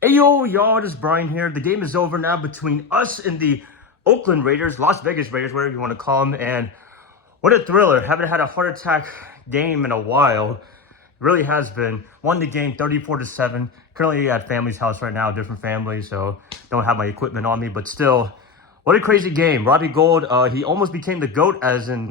Hey yo, y'all, this is Brian here. The game is over now between us and the Oakland Raiders, Las Vegas Raiders, whatever you want to call them. And what a thriller. Haven't had a heart attack game in a while. Really has been. Won the game 34-7. Currently at family's house right now, different family, so don't have my equipment on me, but still, what a crazy game. Robbie Gould, he almost became the GOAT, as in,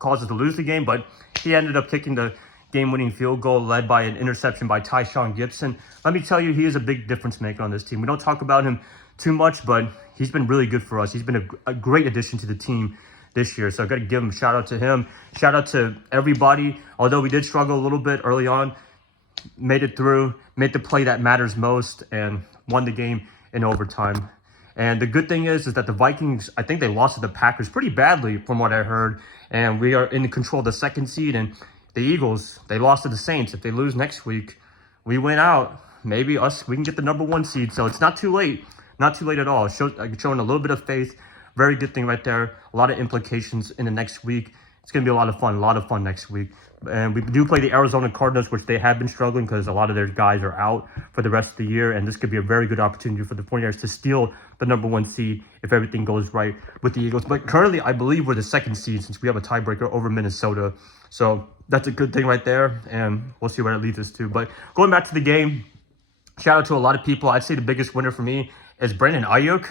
caused us to lose the game, but he ended up kicking the game-winning field goal led by an interception by Tyshawn Gibson. Let me tell you, he is a big difference maker on this team. We don't talk about him too much, but he's been really good for us. He's been a great addition to the team this year. So I got to give him a shout out to him. Shout out to everybody. Although we did struggle a little bit early on, made it through, made the play that matters most, and won the game in overtime. And the good thing is that the Vikings, I think they lost to the Packers pretty badly from what I heard. And we are in control of the second seed. And the Eagles, they lost to the Saints. If they lose next week, we win out. Maybe we can get the #1 seed. So it's not too late. Not too late at all. Showing a little bit of faith. Very good thing right there. A lot of implications in the next week. It's going to be a lot of fun next week. And we do play the Arizona Cardinals, which they have been struggling because a lot of their guys are out for the rest of the year. And this could be a very good opportunity for the 49ers to steal the #1 seed if everything goes right with the Eagles. But currently, I believe we're the second seed since we have a tiebreaker over Minnesota. So that's a good thing right there. And we'll see where it leads us to. But going back to the game, shout out to a lot of people. I'd say the biggest winner for me is Brandon Ayuk.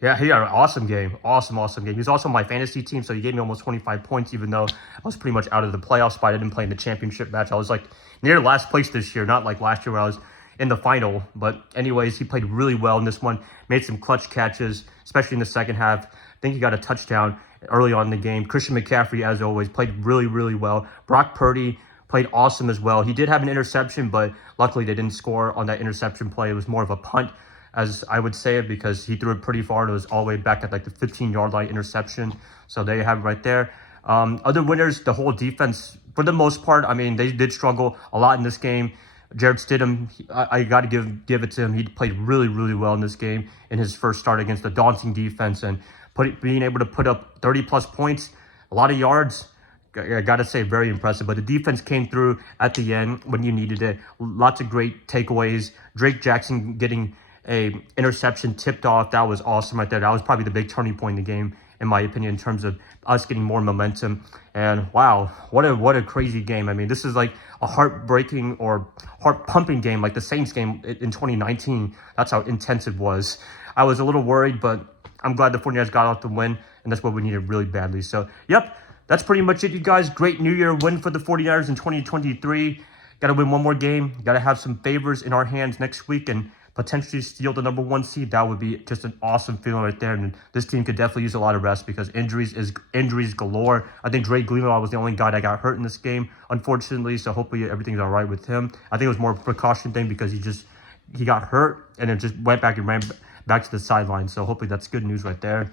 Yeah, he had an awesome game. Awesome game. He was also on my fantasy team, so he gave me almost 25 points, even though I was pretty much out of the playoff spot. I didn't play in the championship match. I was like near last place this year, not like last year where I was in the final. But anyways, he played really well in this one. Made some clutch catches, especially in the second half. I think he got a touchdown early on in the game. Christian McCaffrey, as always, played really well. Brock Purdy played awesome as well. He did have an interception, but luckily they didn't score on that interception play. It was more of a punt, as I would say it, because he threw it pretty far. It was all the way back at like the 15-yard line interception. So there you have it right there. Other winners, the whole defense, for the most part, I mean, they did struggle a lot in this game. Jarrett Stidham, I got to give it to him. He played really well in this game in his first start against the daunting defense, and being able to put up 30-plus points, a lot of yards. I got to say, very impressive. But the defense came through at the end when you needed it. Lots of great takeaways. Drake Jackson getting a interception tipped off. That was awesome right there. That was probably the big turning point in the game, in my opinion, in terms of us getting more momentum. And wow, what a crazy game. I mean, this is like a heartbreaking or heart-pumping game, like the Saints game in 2019. That's how intense it was. I was a little worried, but I'm glad the 49ers got off the win, and that's what we needed really badly. So, yep, that's pretty much it, you guys. Great New Year win for the 49ers in 2023. Got to win one more game. Got to have some favors in our hands next week and potentially steal the #1 seed. That would be just an awesome feeling right there. And this team could definitely use a lot of rest because injuries galore. I think Dre Greenlaw was the only guy that got hurt in this game, unfortunately. So hopefully everything's all right with him. I think it was more of a precaution thing because he got hurt and it just went back and ran back to the sideline. So hopefully that's good news right there.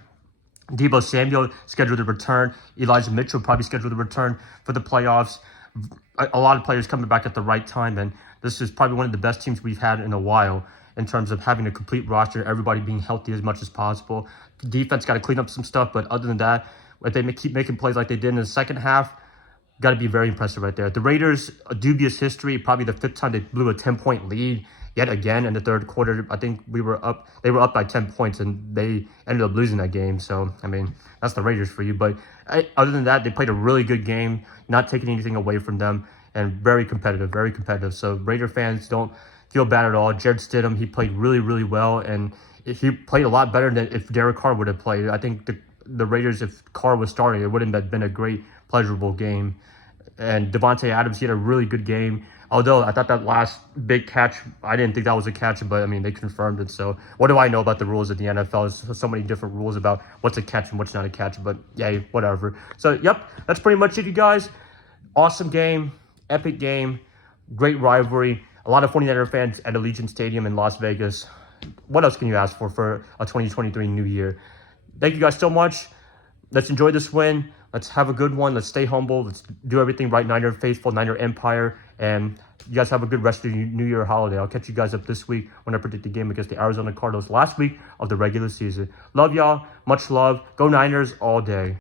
Deebo Samuel scheduled to return. Elijah Mitchell probably scheduled to return for the playoffs. A lot of players coming back at the right time, and this is probably one of the best teams we've had in a while in terms of having a complete roster, everybody being healthy as much as possible. The defense got to clean up some stuff, but other than that, if they keep making plays like they did in the second half, got to be very impressive right there. The Raiders, a dubious history, probably the 5th time they blew a 10-point lead yet again in the third quarter. I think they were up by 10 points, and they ended up losing that game. So, I mean, that's the Raiders for you. But other than that, they played a really good game, not taking anything away from them, and very competitive. So, Raider fans, don't feel bad at all. Jarrett Stidham, he played really well, and he played a lot better than if Derek Carr would have played. I think the Raiders, if Carr was starting, it wouldn't have been a great, pleasurable game. And Devontae Adams, he had a really good game. Although I thought that last big catch, I didn't think that was a catch, but I mean, they confirmed it. So what do I know about the rules of the NFL? There's so many different rules about what's a catch and what's not a catch, but yeah, whatever. So, yep, that's pretty much it, you guys. Awesome game, epic game, great rivalry. A lot of 49er fans at Allegiant Stadium in Las Vegas. What else can you ask for a 2023 new year? Thank you guys so much. Let's enjoy this win. Let's have a good one. Let's stay humble. Let's do everything right, Niner faithful, Niner Empire. And you guys have a good rest of your New Year holiday. I'll catch you guys up this week when I predict the game against the Arizona Cardinals last week of the regular season. Love y'all. Much love. Go Niners all day.